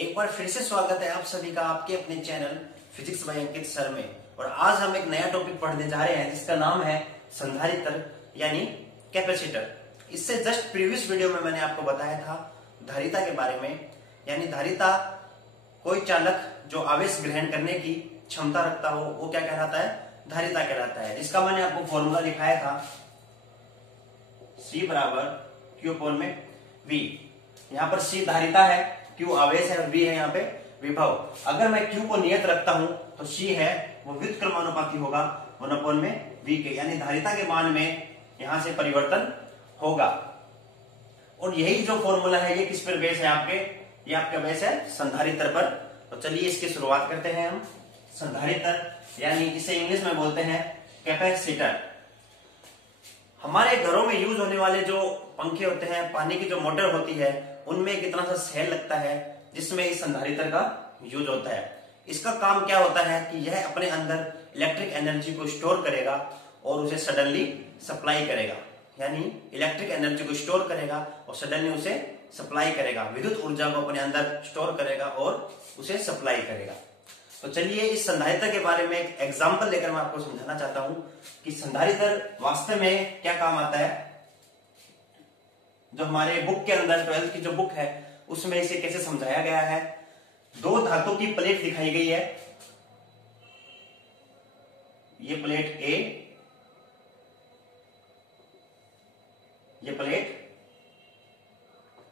एक बार फिर से स्वागत है आप सभी का आपके अपने चैनल फिजिक्स बाय अंकित सर में। और आज हम एक नया टॉपिक पढ़ने जा रहे हैं जिसका नाम है संधारित्र यानी कैपेसिटर। इससे जस्ट प्रीवियस वीडियो में मैंने आपको बताया था धारिता के बारे में, यानी धारिता कोई चालक जो आवेश ग्रहण करने की क्षमता रखता हो वो क्या कहलाता है, धारिता कहलाता है। जिसका मैंने आपको फॉर्मूला दिखाया था C बराबर Q अपॉन में V। यहाँ पर C धारिता है, Q आवेश है और V है यहाँ पे विभव। अगर मैं Q को नियत रखता हूं तो C है वो व्युत्क्रमानुपाती होगा 1 अपॉन में V के, यानी धारिता के मान में यहां से परिवर्तन होगा। और यही जो फॉर्मूला है ये किस पर बेस है आपके, ये आपका बेस है संधारित्र पर। तो चलिए इसकी शुरुआत करते हैं हम। संधारित्र यानी इसे इंग्लिश में बोलते हैं कैपेसिटर। हमारे घरों में यूज होने वाले जो पंखे होते हैं, पानी की जो मोटर होती है, उनमें एक इतना सा सेल लगता है जिसमें इस संधारित्र का यूज होता है। इसका काम क्या होता है कि यह अपने अंदर इलेक्ट्रिक एनर्जी को स्टोर करेगा और उसे सडनली सप्लाई करेगा, यानी इलेक्ट्रिक एनर्जी को स्टोर करेगा और सडनली उसे सप्लाई करेगा, विद्युत ऊर्जा को अपने अंदर स्टोर करेगा और उसे सप्लाई करेगा। तो चलिए इस संधारित्र के बारे में एक एग्जांपल लेकर मैं आपको समझाना चाहता हूं कि संधारित्र वास्तव में क्या काम आता है। जो हमारे बुक के अंदर 12th की जो बुक है उसमें इसे कैसे समझाया गया है। दो धातु की प्लेट दिखाई गई है, ये प्लेट A, ये प्लेट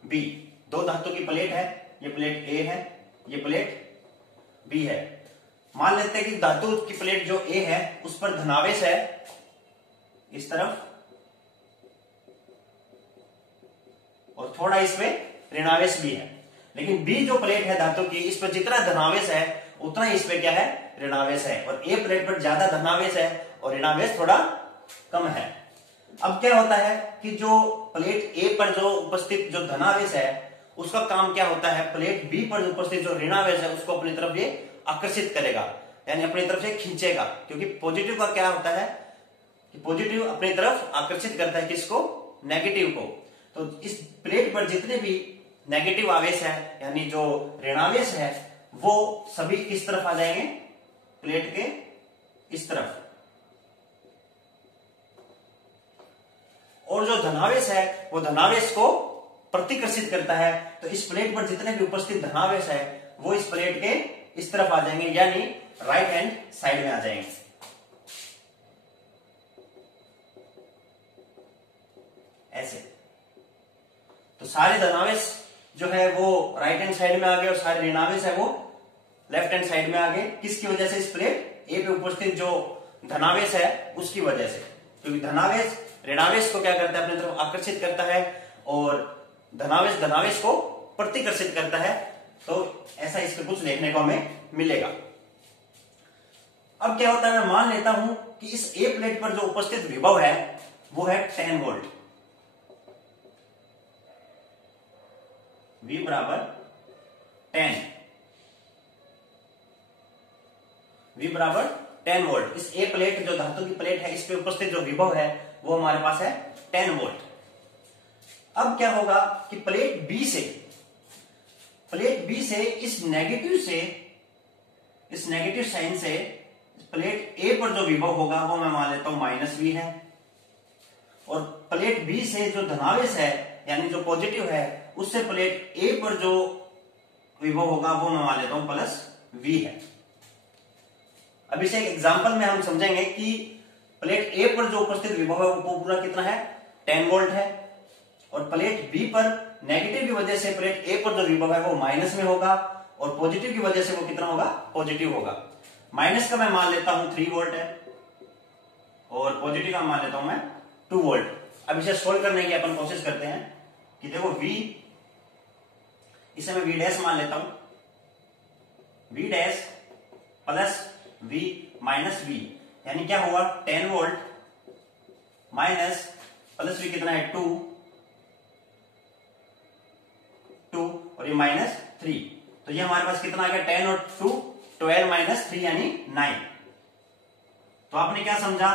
B। दो धातु की प्लेट है, ये प्लेट A है, ये प्लेट B है। मान लेते हैं कि धातु की प्लेट जो A है उस पर धनावेश है इस तरफ और थोड़ा इसमें ऋणावेश भी है। लेकिन B जो प्लेट है धातु की, इस पर जितना धनावेश है उतना ही इस पे क्या है, ऋणावेश है। और A प्लेट पर ज्यादा धनावेश है और ऋणावेश थोड़ा कम है। अब क्या होता है कि जो प्लेट A पर जो उपस्थित जो धनावेश है उसका काम क्या होता है, प्लेट B पर उपस्थित जो ऋणावेश है उसको अपनी तरफ ये आकर्षित करेगा, यानी अपनी तरफ से खींचेगा। क्योंकि पॉजिटिव का क्या होता है कि पॉजिटिव अपनी तरफ आकर्षित करता है किसको, नेगेटिव को। तो इस प्लेट पर जितने भी नेगेटिव आवेश है यानी जो ऋणावेश है वो सभी किस तरफ आ जाएंगे, प्लेट के इस तरफ। और जो धनावेश है वो धनावेश को प्रतिकर्षित करता है। तो इस प्लेट पर जितने भी उपस्थित धनावेश है वो इस प्लेट के इस तरफ आ जाएंगे, यानी राइट हैंड साइड में आ जाएंगे ऐसे। तो सारे धनावेश जो है वो राइट हैंड साइड में आ गए और सारे ऋणावेश है वो लेफ्ट हैंड साइड में आ गए। किसकी वजह से, इस प्लेट A पे उपस्थित जो धनावेश है उसकी वजह से। क्योंकि धनावेश ऋणावेश को क्या करता है, अपनी तरफ आकर्षित करता है और धनावेश धनावेश को प्रतिकर्षित करता है। तो ऐसा इसमें कुछ देखने को हमें मिलेगा। अब क्या होता है, मैं मान लेता हूं कि इस A प्लेट पर जो उपस्थित विभव है वो है 10 वोल्ट। V बराबर 10, V बराबर 10 वोल्ट। इस A प्लेट जो धातु की प्लेट है इस पे उपस्थित जो विभव है वो हमारे पास है 10 वोल्ट। अब क्या होगा कि प्लेट B से इस नेगेटिव साइन से प्लेट A पर जो विभव होगा वो मैं मान लेता हूं -V है। और प्लेट B से जो धनावेश है यानी जो पॉजिटिव है उससे प्लेट A पर जो विभव होगा वो मैं मान लेता हूं +V है। अब इसे एक एग्जांपल में हम समझेंगे कि प्लेट A पर जो उपस्थित विभव है वो पूरा कितना है, 10 वोल्ट है। और प्लेट B पर नेगेटिव की वजह से प्लेट A पर जो विभव है वो माइनस में होगा और पॉजिटिव की वजह से वो कितना होगा, पॉजिटिव होगा। माइनस का मैं मान लेता हूं 3 वोल्ट है और पॉजिटिव का मान लेता हूं मैं 2 वोल्ट। अब इसे सोल्व करने की अपन कोशिश करते हैं कि देखो V, इसे मैं V डैश मान लेता हूं, V dash plus V minus V, यानी क्या होगा 10 वोल्ट माइनस प्लस V कितना है 2 और ये -3। तो ये हमारे पास कितना आ गया, 10 और 2 12 - 3 यानी 9। तो आपने क्या समझा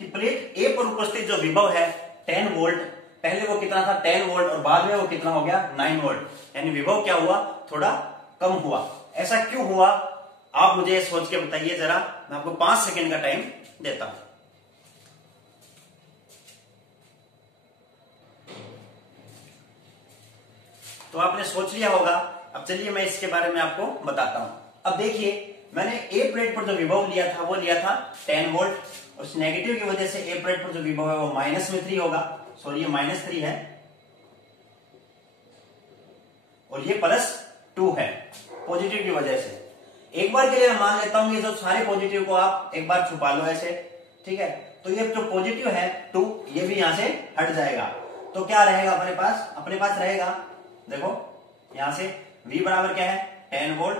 कि प्लेट A पर उपस्थित जो विभव है 10 वोल्ट, पहले वो कितना था 10 वोल्ट और बाद में वो कितना हो गया 9 वोल्ट, यानी विभव क्या हुआ थोड़ा कम हुआ। ऐसा क्यों हुआ आप मुझे सोच के बताइए जरा, मैं आपको 5 सेकंड का टाइम देता हूं। तो आपने सोच लिया होगा। अब चलिए मैं इसके बारे में आपको बताता हूं। अब देखिए, मैंने ए प्लेट पर जो विभव लिया था वो लिया था 10 वोल्ट। उस नेगेटिव की वजह से ए प्लेट पर जो विभव है वो -3 होगा। सॉरी, ये -3 है और ये +2 है पॉजिटिव की वजह से। एक बार के लिए मैं मान लेता हूं कि जो सारे पॉजिटिव को आप एक बार छुपा लो ऐसे, ठीक है। तो ये जो पॉजिटिव है 2, ये भी यहां से हट जाएगा। तो क्या रहेगा अपने पास रहेगा, देखो यहां से V बराबर क्या है 10 वोल्ट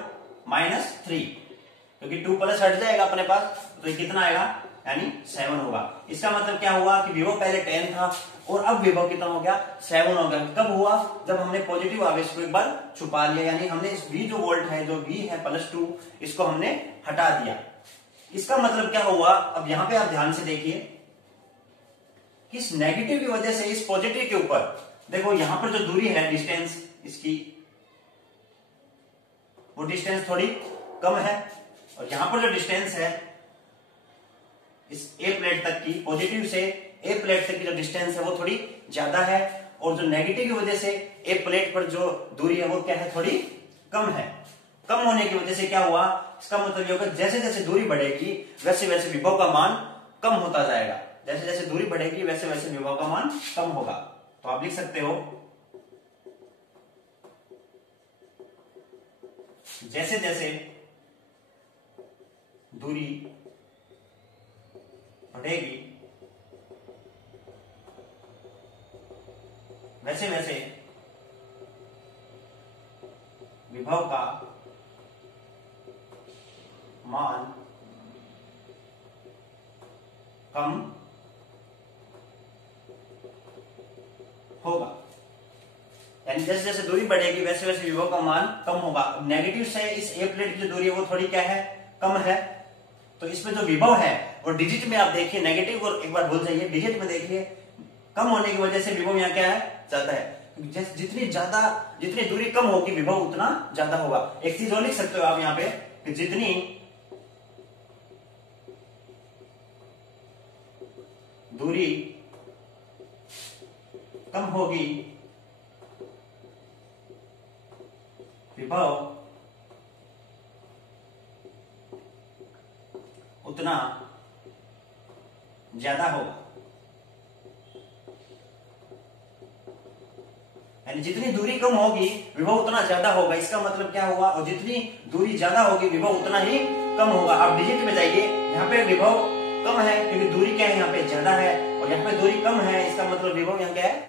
-3, क्योंकि 2 प्लस हट जाएगा अपने पास, तो ये कितना आएगा यानी 7 होगा। इसका मतलब क्या हुआ कि विभव पहले 10 था और अब विभव कितना हो गया 7 हो गया। कब हुआ, जब हमने पॉजिटिव आवेश को एक बार छुपा लिया, यानी हमने इस V जो वोल्ट है, जो V है +2, इसको हमने हटा दिया। इसका मतलब क्या हुआ, अब यहां पे आप ध्यान से देखिए कि इस नेगेटिव की वजह से इस पॉजिटिव के ऊपर देखो, यहां पर जो दूरी है डिस्टेंस इसकी, वो डिस्टेंस थोड़ी कम है और यहां पर जो डिस्टेंस है इस ए प्लेट तक की, पॉजिटिव से ए प्लेट तक की जो डिस्टेंस है वो थोड़ी ज्यादा है, और जो नेगेटिव की वजह से ए प्लेट पर जो दूरी है वो क्या है, थोड़ी कम है। कम होने की वजह से क्या हुआ, इसका मतलब ये होगा जैसे जैसे दूरी बढ़ेगी वैसे वैसे विभव का मान कम होता जाएगा। जैसे जैसे दूरी बढ़ेगी वैसे वैसे विभव का मान कम होगा। तो आप लिख सकते हो जैसे जैसे दूरी बढ़ेगी वैसे वैसे विभव का मान कम होगा। यानी जैसे जैसे दूरी बढ़ेगी वैसे वैसे विभव का मान कम होगा। नेगेटिव से इस ए प्लेट की जो दूरी है वो थोड़ी क्या है, कम है। तो इसमें जो विभव है और डिजिट में आप देखिए, नेगेटिव को एक बार भूल जाइए, डिजिट में देखिए कम होने की वजह से विभव यहाँ क्या है, ज्यादा है। जितनी दूरी कम होगी विभव उतना ज्यादा होगा। एक चीज और लिख सकते हो आप यहाँ पे कि जितनी दूरी कम होगी विभव उतना ज्यादा होगा। यानी जितनी दूरी कम होगी विभव उतना ज्यादा होगा। इसका मतलब क्या हुआ, और जितनी दूरी ज्यादा होगी विभव उतना ही कम होगा। आप डिजिट में जाइए, यहाँ पे विभव कम है क्योंकि दूरी क्या है यहाँ पे ज्यादा है, और यहाँ पे दूरी कम है, इसका मतलब विभव यहाँ क्या है।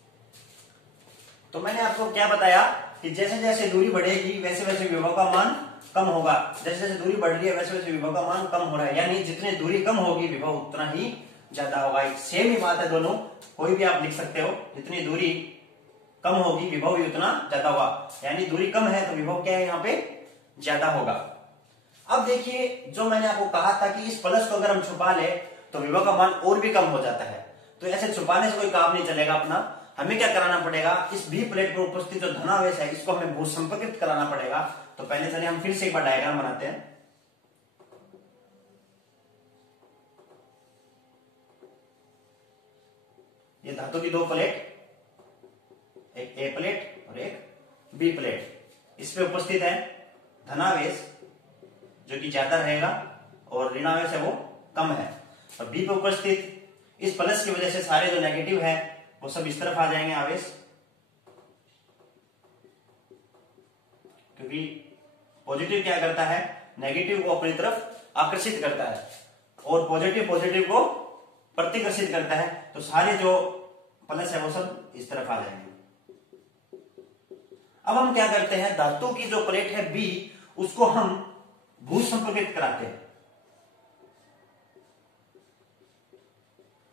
तो मैंने आपको क्या बताया कि जैसे जैसे दूरी बढ़ेगी वैसे वैसे विभव का मान कम होगा। जैसे जैसे दूरी बढ़ रही है वैसे वैसे विभव का मान कम हो रहा है। यानी जितनी दूरी कम होगी विभव उतना ही ज्यादा होगा। सेम ही बात है दोनों, कोई भी आप लिख सकते हो। जितनी दूरी कम होगी विभव भी उतना ज्यादा होगा। यानी दूरी कम है तो विभव क्या है यहाँ पे, ज्यादा होगा। अब देखिए, जो मैंने आपको कहा था कि इस प्लस को अगर हम छुपा ले तो विभव का मान और भी कम हो जाता है। तो ऐसे छुपाने से कोई काम नहीं चलेगा अपना। हमें क्या कराना पड़ेगा, इस बी प्लेट पर उपस्थित जो धनावेश है इसको हमें भूसंपर्कित कराना पड़ेगा। तो पहले चलिए हम फिर से एक बार डायग्राम बनाते हैं। ये धातु की 2 प्लेट, एक ए प्लेट और एक बी प्लेट, इस पे उपस्थित है धनावेश जो कि ज्यादा रहेगा और ऋणावेश है वो कम है। और बी पे उपस्थित इस प्लस की वजह से सारे जो नेगेटिव है वो सब इस तरफ आ जाएंगे आवेश, क्योंकि पॉजिटिव क्या करता है, नेगेटिव को अपनी तरफ आकर्षित करता है और पॉजिटिव को प्रतिकर्षित करता है। तो सारे जो प्लस है वो सब इस तरफ आ जाएंगे। अब हम क्या करते हैं, धातु की जो प्लेट है बी उसको हम भूसंपर्कित कराते हैं।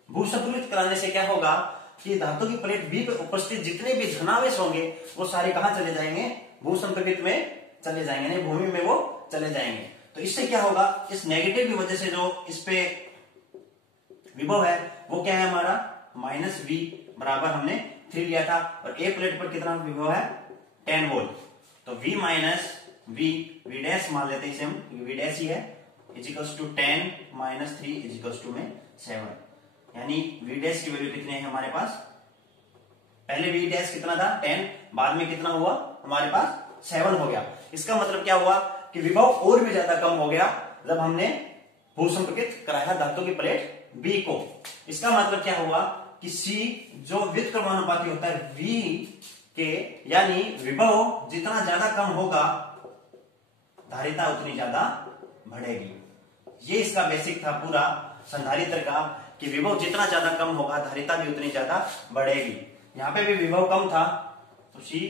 भूसंपर्कित कराने से क्या होगा कि धातु की प्लेट बी पर उपस्थित जितने भी धनावेश होंगे वो सारे कहां चले जाएंगे, भूसंपर्कित में चले जाएंगे, नहीं भूमि में वो चले जाएंगे। तो इससे क्या होगा, इस नेगेटिव की वजह से जो इस पे विभव है वो क्या है हमारा -V बराबर हमने 3 लिया था, और ए प्लेट पर कितना विभव है 10 वोल्ट। तो V वी डैश मान लेते हैं इसे हम, वी डैश ही है, इजिकल्स टू 10 - 3 इजिकल्स टू में 7, यानी वी डैश की वैल्यू कितने है हमारे पास, पहले वी डैश कितना था 10, बाद में कितना हुआ हमारे पास 7 हो गया। इसका मतलब क्या हुआ कि विभव और भी ज्यादा कम हो गया जब हमने भूसंपर्कित कराया धातु की प्लेट बी को। इसका मतलब क्या हुआ कि सी जो व्युत्क्रमानुपाती होता है वी के, यानी विभव जितना ज्यादा कम होगा धारिता उतनी ज्यादा बढ़ेगी। ये इसका बेसिक था पूरा संधारित्र का, कि विभव जितना ज्यादा कम होगा धारिता भी उतनी ज्यादा बढ़ेगी। यहां पे भी विभव कम था तो सी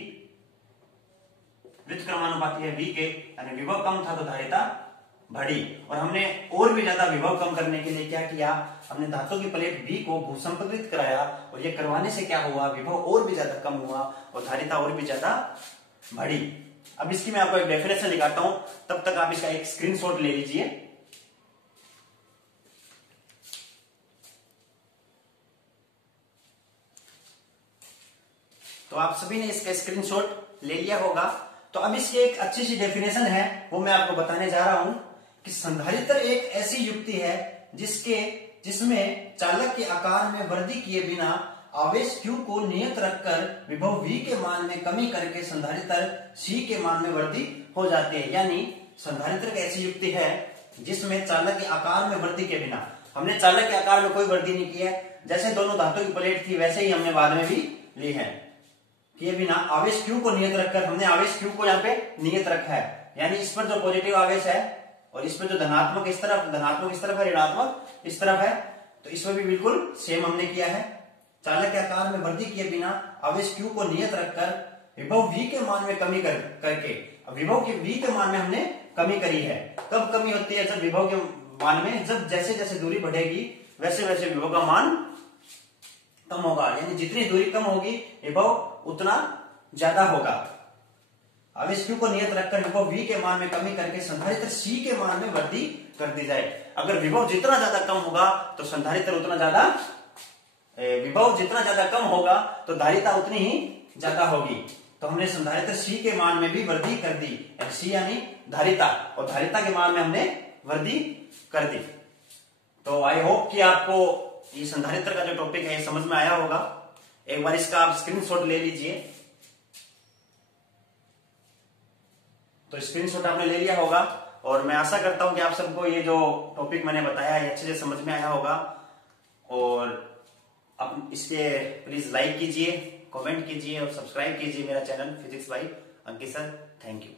व्युत्क्रमानुपाती है वी के, यानी विभव कम था तो धारिता बढ़ी। और हमने और भी ज्यादा विभव कम करने के लिए क्या किया, हमने धातु की प्लेट बी को भूसंपर्कित कराया, और ये करवाने से क्या हुआ, विभव और भी ज्यादा कम हुआ और धारिता और भी ज्यादा बढ़ी। अब इसकी मैं आपको एक डेफिनेशन दिखाता हूं, तब तक आप इसका एक स्क्रीनशॉट ले लीजिए। तो आप सभी ने इसका स्क्रीनशॉट ले लिया होगा। तो अब इसकी एक अच्छी सी डेफिनेशन है, वो मैं आपको बताने जा रहा हूं कि संधारित्र एक ऐसी युक्ति है जिसमें चालक के आकार में वृद्धि किए बिना आवेश Q को नियत रखकर विभव V के मान में कमी करके संधारित्र C के मान में वृद्धि हो जाती है। यानी संधारित्र एक ऐसी युक्ति है जिसमें चालक के आकार में वृद्धि के बिना, हमने चालक के आकार में कोई वृद्धि नहीं की है, जैसे दोनों धातु की प्लेट थी वैसे ही हमने बाद में भी ली है, किए बिना आवेश Q को नियत रखकर, हमने आवेश Q को यहाँ पे नियत रखा है, यानी इस पर जो पॉजिटिव आवेश है और इस पर जो धनात्मक इस तरफ है, ऋणात्मक इस तरफ है, तो इसमें भी बिल्कुल सेम हमने किया है। चालक के आकार में वृद्धि किए बिना आवेश Q को नियत रखकर विभव V के मान में कमी करके, विभव के V के मान में हमने कमी करी है। कब कमी होती है, जब विभव के मान में, जब जैसे जैसे दूरी बढ़ेगी वैसे वैसे विभव का मान कम होगा, यानी जितनी दूरी कम होगी विभव उतना ज्यादा होगा। आवेश Q को नियत रखकर विभव V के मान में कमी करके संधारित्र C के मान में वृद्धि कर दी जाए। अगर विभव जितना ज्यादा कम होगा तो संधारित्र उतना ज्यादा, विभव जितना ज्यादा कम होगा तो धारिता उतनी ही ज्यादा होगी। तो हमने संधारित्र C के मान में भी वृद्धि कर दी, C यानी धारिता, और धारिता के मान में हमने वृद्धि कर दी। तो आई होप कि आपको ये संधारित्र का जो टॉपिक है समझ में आया होगा। एक बार इसका आप स्क्रीनशॉट ले लीजिए। तो स्क्रीनशॉट आपने ले लिया होगा और मैं आशा करता हूं कि आप सबको ये जो टॉपिक मैंने बताया है अच्छे से समझ में आया होगा। और आप इसके प्लीज लाइक कीजिए, कमेंट कीजिए और सब्सक्राइब कीजिए मेरा channel physics bye Ankit sir. Thank you.